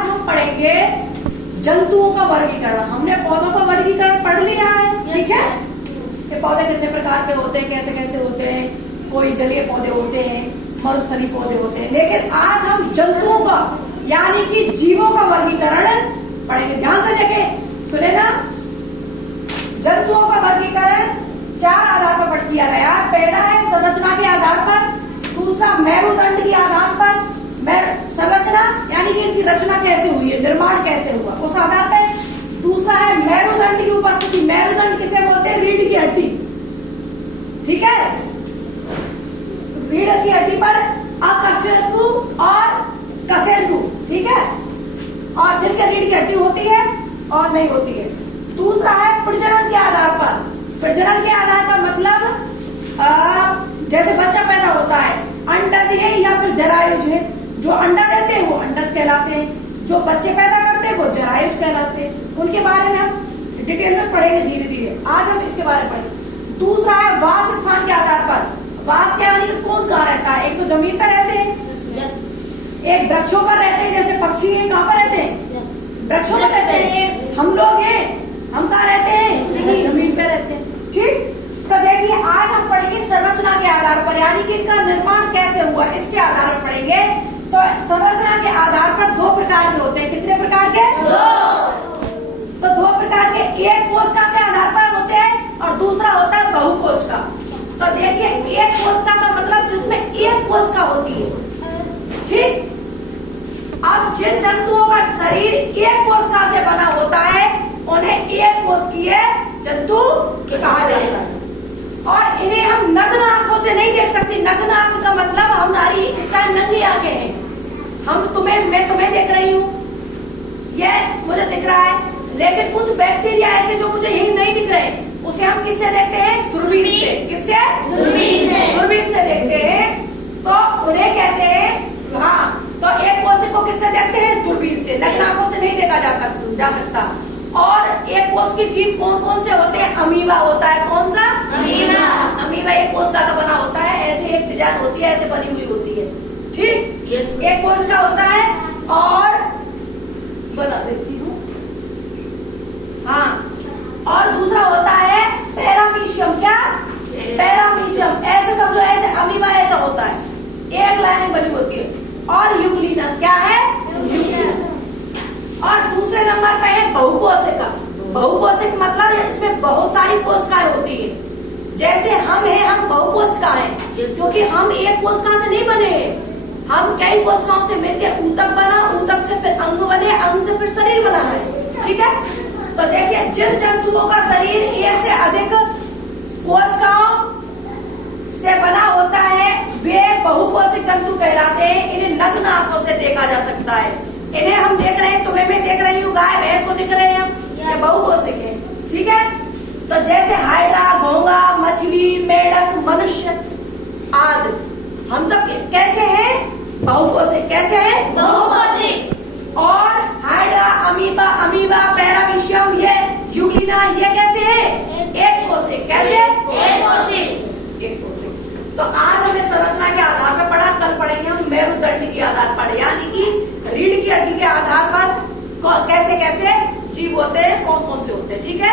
आज हम पढ़ेंगे जंतुओं का वर्गीकरण। हमने पौधों का वर्गीकरण पढ़ लिया है, ठीक है, कि पौधे कितने प्रकार के होते हैं, कैसे कैसे होते हैं, कोई जलीय पौधे होते हैं, मरुस्थलीय पौधे होते हैं। लेकिन आज हम जंतुओं का यानी कि जीवों का वर्गीकरण पढ़ेंगे। ध्यान से देखें, सुने ना। जंतुओं का वर्गीकरण 4 आधार पर किया गया। पहला है संरचना के आधार पर, दूसरा मेरुदंड के आधार पर, संरचना यानी कि इनकी रचना कैसे हुई है, निर्माण कैसे हुआ उस आधार पर। दूसरा है मेरुदंड की उपस्थिति। मेरुदंड किसे बोलते हैं? रीढ़ की हड्डी, ठीक है। रीढ़ की हड्डी पर अकशेरुकु और कशेरुकु, ठीक है, और जिनके रीढ़ की हड्डी होती है और नहीं होती है। दूसरा है प्रजनन के आधार पर। प्रजनन के आधार पर मतलब जैसे बच्चा पैदा होता है, अंडज है या फिर जरायुज है। जो अंडा देते हैं वो अंडज कहलाते हैं, जो बच्चे पैदा करते हैं वो जरायुज कहलाते हैं। उनके बारे में हम डिटेल में पढ़ेंगे धीरे धीरे। आज हम इसके बारे में पढ़ेंगे। दूसरा है वास स्थान के आधार पर। वास क्या यानी कि कौन कहाँ रहता है? एक तो जमीन पर रहते हैं, एक वृक्षों पर रहते हैं, जैसे पक्षी है, कहाँ पर रहते हैं? वृक्षों पर रहते हैं। हम लोग हैं, हम कहाँ रहते हैं? जमीन पे रहते हैं, ठीक। तो देखिए आज हम पढ़ेंगे संरचना के आधार पर, यानी कि इनका निर्माण कैसे हुआ इसके आधार पर पढ़ेंगे। तो संरचना के आधार पर 2 प्रकार के होते हैं। कितने प्रकार के? 2। तो 2 प्रकार के, एक कोशिका के आधार पर होते हैं और दूसरा होता है बहुकोशिका। तो देखिए एक कोशिका का मतलब जिसमें एक कोशिका होती है, ठीक। अब जिन जंतुओं का शरीर एक कोशिका से बना होता है उन्हें एक कोशिकीय जंतु कहा जाता है। और इन्हें हम नग्न आंखों से नहीं देख सकते। नग्न आंख का मतलब हमारी इस टाइम नंगी आंखें हैं। मैं तुम्हें देख रही हूँ, ये मुझे दिख रहा है, लेकिन कुछ बैक्टीरिया ऐसे जो मुझे यही नहीं दिख रहे, उसे हम किससे देखते हैं? दूरबीन से। किससे? दूरबीन से देखते हैं। तो उन्हें कहते हैं, हाँ, तो एक कोशिका को किससे देखते हैं? दूरबीन से। नग्न आंखों से नहीं देखा जा सकता। और एक कोश के जीव कौन कौन से होते हैं? अमीबा होता है। कौन सा? अमीबा एक कोशिका का बना होता है, ऐसे एक डिजाइन होती है, ऐसे बनी हुई होती है, ठीक। एक कोशिका होता है और बता देती हूँ, हाँ, और दूसरा होता है पैरामीशियम। क्या? पैरामीशियम। ऐसे समझो, ऐसे अमीबा ऐसा होता है, एक लाइन बनी होती है। और यूग्लिना क्या है? और दूसरे नंबर पे है बहुकोशिका। बहुकोशिक मतलब इसमें बहुत सारी कोशिकाएं होती है। जैसे हम हैं, हम बहुकोशिका हैं, क्योंकि हम एक कोशिका से नहीं बने हैं, हम कई कोशिकाओं से मिलकर ऊतक बना, ऊतक से फिर अंग बने, अंग से फिर शरीर बना है, ठीक है। तो देखिए जिन जंतुओं का शरीर एक से अधिक कोशिकाओं से बना होता है वे बहुकोशिक जंतु कहलाते हैं। इन्हें नग्न आंखों से देखा जा सकता है। इन्हें हम देख रहे हैं, तुम्हें मैं देख रही हूँ, गाय भैंस को दिख रहे हैं हम, ये बहुकोशिक है, ठीक है। तो जैसे हाइड्रा, घोंगा, मछली, मेढक, मनुष्य आदि, हम सब कैसे हैं? बहुकोशिक। कैसे हैं? बहुकोशिक। और हाइड्रा, अमीबा, पैरामीशियम, ये यूग्लिना, ये कैसे है? एक कोशिक। कैसे? एक कोशिक। तो आज हमने संरचना के आधार पर पढ़ा, कल पढ़ेंगे हम मेरुदंड के आधार पर, यानी कि रीढ़ की हड्डी के आधार पर कैसे कैसे जीव होते हैं, कौन कौन से होते हैं, ठीक है।